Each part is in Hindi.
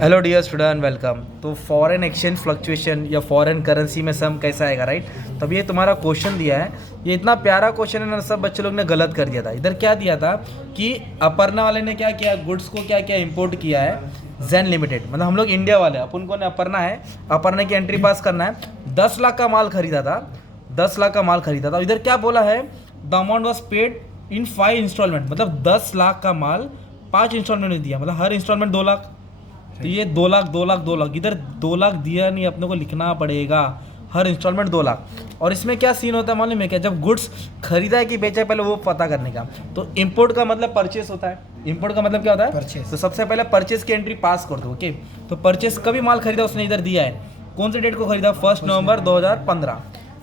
Hello dear student, welcome. तो फॉरेन एक्सचेंज फ्लक्चुएशन या फॉरेन करेंसी में सम कैसा आएगा, राइट। तो अब ये तुम्हारा क्वेश्चन दिया है, ये इतना प्यारा क्वेश्चन है ना, सब बच्चे लोग ने गलत कर दिया था। इधर क्या दिया था कि अपर्णा वाले ने क्या किया, गुड्स को क्या क्या इंपोर्ट किया है जैन लिमिटेड, मतलब हम लोग इंडिया वाले, अपन को ने अपर्णा है, अपर्णा की एंट्री पास करना है। 10 लाख का माल खरीदा था, 10 लाख का माल खरीदा था। इधर क्या बोला है, the amount was paid in 5 instalment, मतलब 10 लाख का माल 5 इंस्टॉलमेंट में दिया, मतलब हर इंस्टॉलमेंट 2 लाख। तो ये 2 लाख 2 लाख 2 लाख, इधर 2 लाख दिया नहीं, अपने को लिखना पड़ेगा हर इंस्टॉलमेंट 2 लाख। और इसमें क्या सीन होता है मालूम है क्या, जब गुड्स खरीदा है कि बेचा है पहले वो पता करने का। तो इंपोर्ट का मतलब परचेस होता है, इंपोर्ट का मतलब क्या होता है, परचेस। तो सबसे पहले परचेस की एंट्री पास कर दो, ओके। तो परचेस का भी माल खरीदा उसने, इधर दिया है कौन से डेट को खरीदा, 1 नवंबर 2015।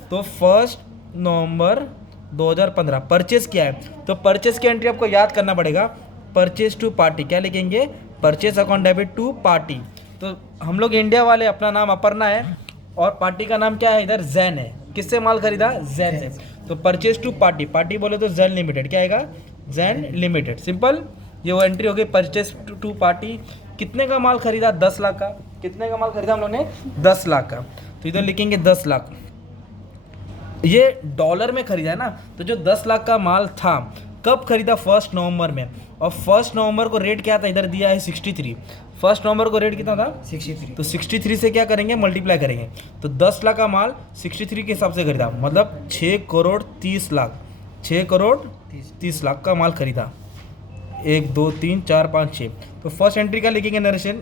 तो 1 नवंबर 2015 परचेस किया है। तो परचेस की एंट्री आपको याद करना पड़ेगा, परचेस टू पार्टी, क्या लिखेंगे, purchase account debit to party. तो हम लोग इंडिया वाले, अपना नाम अपर्णा है और पार्टी का नाम क्या है, इधर जैन है। किससे माल खरीदा, जैन से। तो परचेस टू पार्टी, पार्टी बोले तो जैन लिमिटेड, क्या आएगा, जैन लिमिटेड, सिंपल। ये वो एंट्री हो गई, परचेस टू पार्टी। कितने का माल खरीदा, 10 लाख का। कितने का माल खरीदा हम लोग ने, 10 लाख का। तो इधर लिखेंगे 10 लाख, ये डॉलर में खरीदा है ना। तो जो 10 लाख का माल था कब खरीदा, 1 नवंबर में। और 1 नवंबर को रेट क्या था, इधर दिया है 63। 1 नवंबर को रेट कितना था, 63। तो 63 से क्या करेंगे, मल्टीप्लाई करेंगे। तो 10 लाख का माल 63 के हिसाब से खरीदा, मतलब 6 करोड़ 30 लाख, 6 करोड़ 30 लाख का माल खरीदा। 1 2 3 4 5 6। तो फर्स्ट एंट्री का लिखेंगे नरेशन,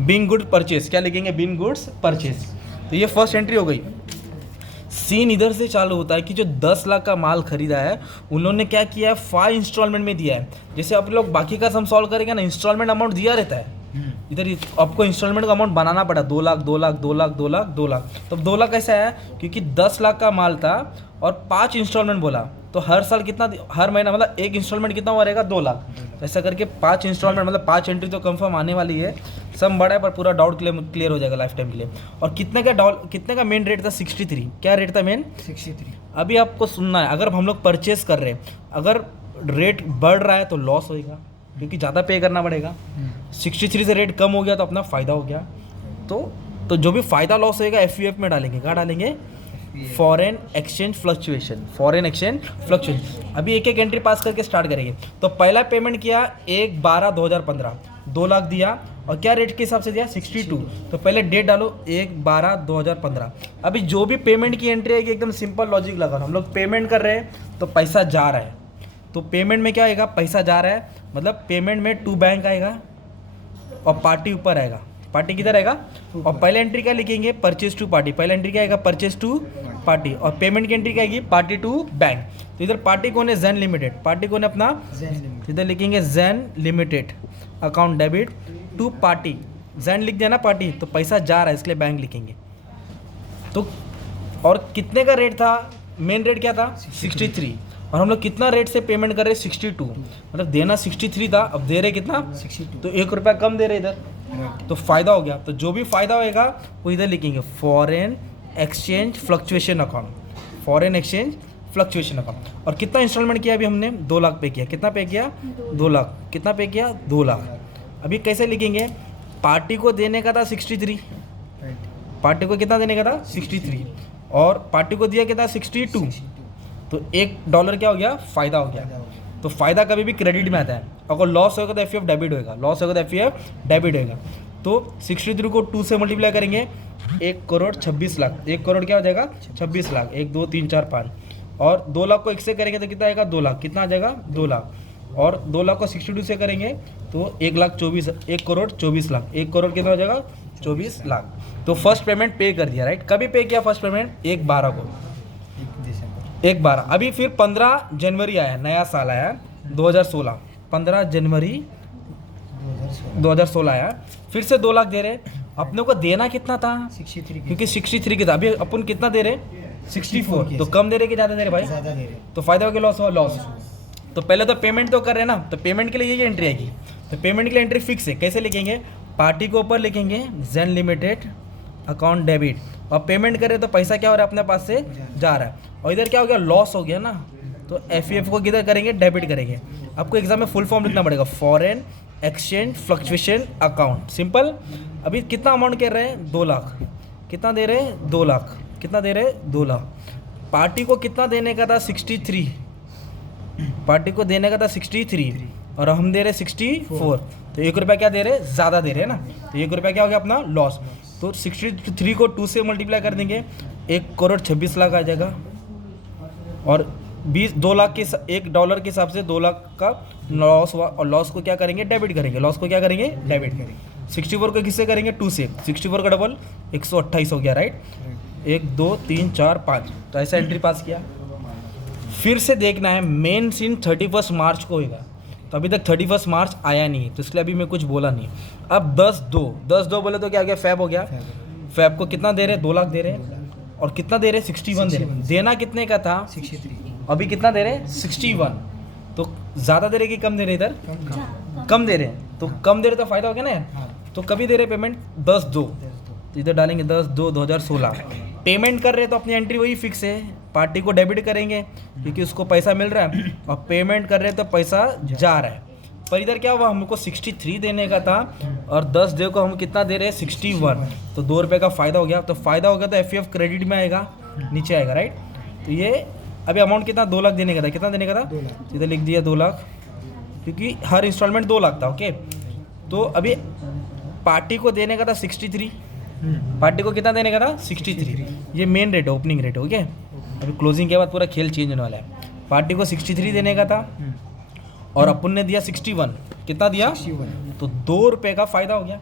बीइंग गुड परचेस, क्या लिखेंगे, बीइंग गुड्स परचेस। तो ये फर्स्ट एंट्री हो गई। सीन इधर से चालू होता है कि जो 10 लाख का माल खरीदा है उन्होंने क्या किया है, 5 इंस्टॉलमेंट में दिया है। जैसे आप लोग बाकी का सम सॉल्व करेंगे ना, इंस्टॉलमेंट अमाउंट दिया रहता है, इधर आपको इंस्टॉलमेंट का अमाउंट बनाना पड़ा, 2 लाख 2 लाख 2 लाख 2 लाख 2 लाख। तो 2 लाख कैसा है, क्योंकि 10 लाख का माल था और 5 इंस्टॉलमेंट बोला, तो हर साल कितना, हर महीना मतलब एक इंस्टॉलमेंट कितना हुआ रहेगा, 2 लाख। तो ऐसा करके 5 इंस्टॉलमेंट, मतलब 5 एंट्री तो कंफर्म आने वाली है। सम बड़ा है पर पूरा डाउट क्लियर हो जाएगा लाइफ टाइम के लिए। और कितने का मेन रेट था, 63। क्या रेट था मेन, 63। अभी आपको सुनना है, अगर हम लोग परचेस कर रहे हैं, अगर रेट बढ़ रहा है तो लॉस होएगा, क्योंकि ज़्यादा पे करना पड़ेगा। 63 से रेट कम हो गया तो अपना फ़ायदा हो गया। तो जो भी फ़ायदा लॉस होएगा FUF में डालेंगे, कहाँ डालेंगे, foreign exchange fluctuation, foreign exchange fluctuation. अभी एक एक एंट्री पास करके स्टार्ट करेंगे। तो पहला पेमेंट किया 1/12/2015, 2 लाख दिया, और क्या रेट के हिसाब से दिया, 62। तो पहले डेट डालो 1/12/2015। अभी जो भी पेमेंट की एंट्री है, एकदम सिंपल लॉजिक लगा, हम लोग पेमेंट कर रहे हैं तो पैसा जा रहा है, तो पेमेंट में क्या आएगा, पैसा जा रहा है, मतलब पेमेंट में टू बैंक आएगा और पार्टी ऊपर आएगा। पार्टी किधर आएगा, और पहले एंट्री क्या लिखेंगे, परचेज टू पार्टी। पहले एंट्री क्या आएगा, परचेज टू पार्टी, और पेमेंट की एंट्री क्या आएगी, पार्टी टू बैंक। तो इधर पार्टी कौन है, जैन लिमिटेड। पार्टी कौन है, अपना जैन। इधर लिखेंगे Jain limited account debit to party. Jain लिख दिया ना पार्टी, तो पैसा जा रहा है, इसलिए बैंक लिखेंगे। तो और कितने का रेट था, मेन रेट क्या था, 63। और हम लोग कितना रेट से पेमेंट कर रहे हैं, 62, मतलब देना 63 था, अब दे रहे कितना, 62। तो 1 रुपया कम दे रहे इधर, तो फ़ायदा हो गया। तो जो भी फ़ायदा होएगा वो इधर लिखेंगे, foreign exchange fluctuation account, foreign exchange fluctuation account. और कितना इंस्टॉलमेंट किया, अभी हमने 2 लाख पे किया। कितना पे किया, 2 लाख। कितना पे किया, 2 लाख। अभी कैसे लिखेंगे, पार्टी को देने का था 63, पार्टी को कितना देने का था, 63, और पार्टी को दिया कितना, 62। तो $1 क्या हो गया, फ़ायदा हो गया। तो फ़ायदा कभी भी क्रेडिट में आता है, अगर लॉस होगा तो FUF डेबिट होएगा, लॉस होगा तो FUF डेबिट होएगा। तो 63 को 2 से मल्टीप्लाई करेंगे, 1 करोड़ 26 लाख। 1 करोड़ क्या हो जाएगा, 26 लाख। 1 2 3 4 5, और 2 लाख को 1 से करेंगे तो कितना आएगा, 2 लाख। कितना आ जाएगा, 2 लाख। और 2 लाख को 62 से करेंगे तो 1 करोड़ 24 लाख। 1 करोड़ कितना हो जाएगा, 24 लाख। तो फर्स्ट पेमेंट पे कर दिया, राइट। कभी पे किया फर्स्ट पेमेंट, 1/12 को, 1/12। अभी फिर 15 जनवरी आया, नया साल आया 2016, 15 जनवरी 2016 आया, फिर से 2 लाख दे रहे। अपने को देना कितना था, 63, क्योंकि 63 की था। अभी अपन कितना दे रहे, 64। तो कम दे रहे कि ज़्यादा दे रहे भाई, ज़्यादा दे रहे। तो फायदा हो गया, लॉस हुआ, लॉस। तो पहले तो पेमेंट तो कर रहे हैं ना, तो पेमेंट के लिए ये एंट्री आएगी। तो पेमेंट के लिए एंट्री फिक्स है, कैसे लिखेंगे, पार्टी को ऊपर लिखेंगे जैन लिमिटेड अकाउंट डेबिट, और पेमेंट करें तो पैसा क्या हो रहा है, अपने पास से जा रहा है। और इधर क्या हो गया, लॉस हो गया ना, तो FUF को किधर करेंगे, डेबिट करेंगे। आपको एग्जाम में फुल फॉर्म लिखना पड़ेगा, foreign exchange fluctuation account, simple. अभी कितना अमाउंट कह रहे हैं, 2 लाख। कितना दे रहे हैं, 2 लाख। कितना दे रहे हैं, 2 लाख। पार्टी को कितना देने का था, 63। पार्टी को देने का था 63 और हम दे रहे 64, तो 1 रुपया क्या दे रहे हैं, ज़्यादा दे रहे हैं ना, तो 1 रुपया क्या हो गया अपना लॉस। तो 63 को 2 से मल्टीप्लाई कर देंगे, 1,26,00,000 आ जाएगा। और 2 लाख के $1 के हिसाब से 2 लाख का लॉस हुआ, और लॉस को क्या करेंगे, डेबिट करेंगे। लॉस को क्या करेंगे, डेबिट करेंगे। 64 को किससे करेंगे, 2 से। 64 का डबल 128 हो गया, राइट। 1 2 3 4 5, तो ऐसा एंट्री पास किया। फिर से देखना है मेन सीन 31 मार्च को होगा, तो अभी तक 31 मार्च आया नहीं है, तो इसलिए अभी मैं कुछ बोला नहीं। अब 10-2 बोले तो क्या हो गया, फैब हो गया। फैब को कितना दे रहे हैं, 2 लाख दे रहे हैं, और कितना दे रहे हैं, 61 दे रहे हैं। देना कितने का था, 63। अभी कितना दे रहे हैं, 61। तो ज़्यादा दे रहे कि कम दे रहे, इधर कम दे रहे हैं, तो कम दे रहे तो फायदा हो गया ना यार। तो कभी दे रहे पेमेंट 10-2, तो इधर डालेंगे 10-2-2016। पेमेंट कर रहे तो अपनी एंट्री वही फिक्स है, पार्टी को डेबिट करेंगे क्योंकि उसको पैसा मिल रहा है, और पेमेंट कर रहे तो पैसा जा रहा है। पर इधर क्या हुआ, हमको 63 देने का था और 10 दे को हम कितना दे रहे हैं, 61, तो 2 रुपये का फ़ायदा हो गया। तो फ़ायदा हो गया तो FEF क्रेडिट में आएगा, नीचे आएगा, राइट। तो ये अभी अमाउंट कितना, 2 लाख देने का था। कितना देने का था, 2 लाख। इधर लिख दिया 2 लाख, क्योंकि हर इंस्टॉलमेंट 2 लाख था, ओके। तो अभी पार्टी को देने का था 63, पार्टी को कितना देने का था, 63। ये मेन रेट है, ओपनिंग रेट है, ओके। अभी क्लोजिंग के बाद पूरा खेल चेंज होने वाला है। पार्टी को 63 देने का था और अपन ने दिया 61। कितना दिया, 61। तो 2 रुपये का फ़ायदा हो गया,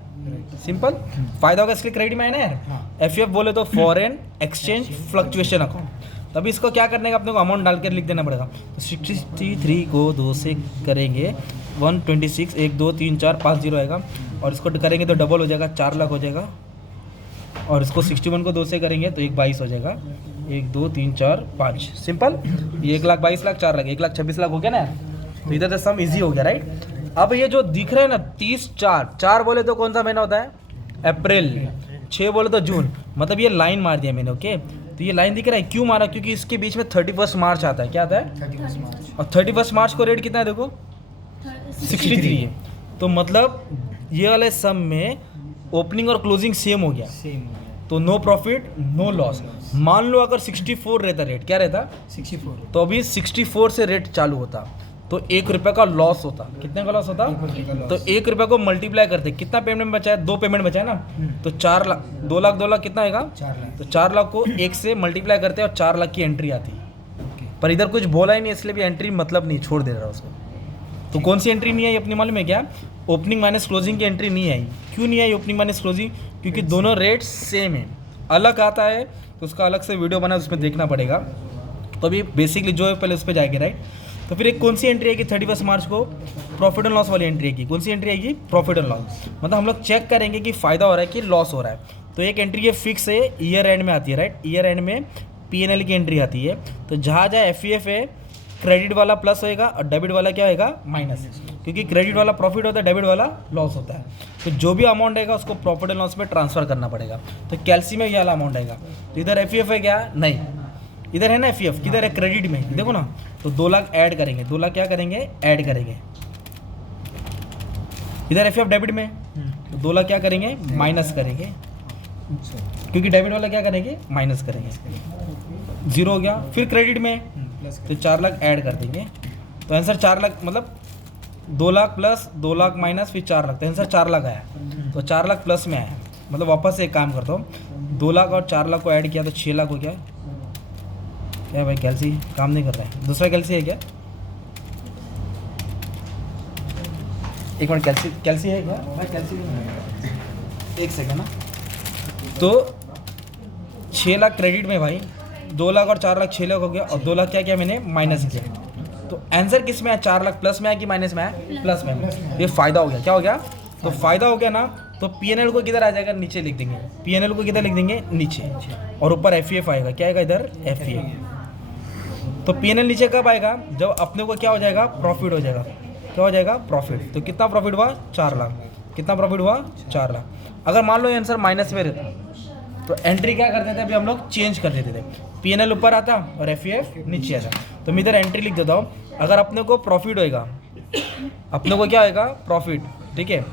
सिंपल। फ़ायदा होगा, इसके क्रेडिट में है ना यार। FEF बोले तो फॉरेन एक्सचेंज फ्लक्चुएशन अकाउंट। तभी इसको क्या करने का, अपने को अमाउंट डाल कर लिख देना पड़ेगा। तो 63 को 2 से करेंगे 126, 1 2 3 4 5 0 आएगा, और इसको करेंगे तो डबल हो जाएगा, 4 लाख हो जाएगा। और इसको 61 को 2 से करेंगे तो 1,22 हो जाएगा, 1 2 3 4 5, सिंपल। ये 1,22,00,000, 4 लाख, 1,26,00,000 हो गया ना। तो इधर से सम इजी हो गया, राइट। अब ये जो दिख रहा है ना 30-4 बोले तो कौन सा महीना होता है, अप्रैल। 6 बोले तो जून, मतलब ये लाइन मार दिया मैंने, ओके। तो ये लाइन दिख रहा है, क्यों मारा, क्योंकि इसके बीच में 31 मार्च आता है। क्या आता है, 31 मार्च। और 31 मार्च को रेट कितना है, देखो 63 है। तो मतलब ये वाले सम में ओपनिंग और क्लोजिंग सेम हो गया, सेम हो गया। तो नो प्रॉफिट नो लॉस। मान लो अगर 64 रहता रेट, क्या रहता, 64। तो अभी 64 से रेट चालू होता, तो 1 रुपये का लॉस होता। कितने का लॉस होता, 1 रुपये का तो लॉस। 1 रुपये को मल्टीप्लाई करते, कितना पेमेंट बचा है, 2 पेमेंट बचा है ना, तो 4 लाख, 2 लाख 2 लाख कितना आएगा, 4 लाख। तो 4 लाख को 1 से मल्टीप्लाई करते हैं और 4 लाख की एंट्री आती है। ओके। पर इधर कुछ बोला ही नहीं, इसलिए भी एंट्री मतलब नहीं, छोड़ दे रहा उसको। तो कौन सी एंट्री नहीं आई अपनी मालूम है क्या, ओपनिंग माइनस क्लोजिंग की एंट्री नहीं आई। क्यों नहीं आई ओपनिंग माइनस क्लोजिंग, क्योंकि दोनों रेट सेम है। अलग आता है तो उसका अलग से वीडियो बना, उसमें देखना पड़ेगा। तो अभी बेसिकली जो है पहले उस पर जाएंगे, राइट। तो फिर एक कौन सी एंट्री आएगी 31 मार्च को, प्रॉफिट एंड लॉस वाली एंट्री आएगी। कौन सी एंट्री आएगी, प्रॉफिट एंड लॉस। मतलब हम लोग चेक करेंगे कि फ़ायदा हो रहा है कि लॉस हो रहा है। तो एक एंट्री ये फिक्स है, ईयर एंड में आती है, राइट। ईयर एंड में P&L की एंट्री आती है, तो जहाँ जहाँ FEF है क्रेडिट वाला प्लस होएगा और डेबिट वाला क्या होएगा, माइनस। क्योंकि क्रेडिट वाला प्रॉफिट होता है, डेबिट वाला लॉस होता है। तो जो भी अमाउंट आएगा उसको प्रॉफिट एंड लॉस में ट्रांसफर करना पड़ेगा। तो कैल्सी में ये वाला अमाउंट आएगा, तो इधर FEF है क्या, नहीं, इधर है ना FEF, किधर है, क्रेडिट में, देखो ना। तो 2 लाख ऐड करेंगे, 2 लाख क्या करेंगे, ऐड करेंगे। इधर FEF डेबिट में, तो 2 लाख क्या करेंगे, माइनस करेंगे, क्योंकि डेबिट वाला क्या करेंगे, माइनस करेंगे, 0 हो गया। फिर क्रेडिट में तो 4 लाख ऐड कर देंगे, तो आंसर 4 लाख, मतलब 2 लाख प्लस 2 लाख माइनस फिर 4 लाख, तो आंसर 4 लाख आया। तो 4 लाख प्लस में आया, मतलब वापस से एक काम करता हूँ, 2 लाख और 4 लाख को ऐड किया तो 6 लाख हो गया। क्या भाई कैल्सी काम नहीं कर रहा है, दूसरा कैल्सी है क्या, एक मिनट, कैल्सी है क्या भाई, कैल्सी नहीं, एक सेकेंड ना। तो 6 लाख क्रेडिट में भाई, 2 लाख और 4 लाख 6 लाख हो गया, और 2 लाख क्या किया मैंने, माइनस किया। तो आंसर किस में है, 4 लाख प्लस में है कि माइनस में है, प्लस में। ये फ़ायदा हो गया, क्या हो गया, तो फ़ायदा हो गया ना। तो P&L को किधर आ जाएगा, नीचे लिख देंगे, P&L को किधर लिख देंगे, नीचे, और ऊपर FEF आएगा, क्या आएगा इधर, FEF। तो P&L नीचे कब आएगा, जब अपने को क्या हो जाएगा, प्रॉफिट हो जाएगा। क्या हो जाएगा, प्रॉफिट। तो कितना प्रॉफिट हुआ, 4 लाख। कितना प्रॉफिट हुआ, 4 लाख। अगर मान लो ये आंसर माइनस में रहता तो एंट्री क्या कर देते थे, अभी हम लोग चेंज कर देते थे, P&L ऊपर आता और FEF नीचे आता। तो मैं इधर एंट्री लिख देता हूँ, अगर अपने को प्रॉफिट होएगा, अपने को क्या होएगा, प्रॉफिट, ठीक है।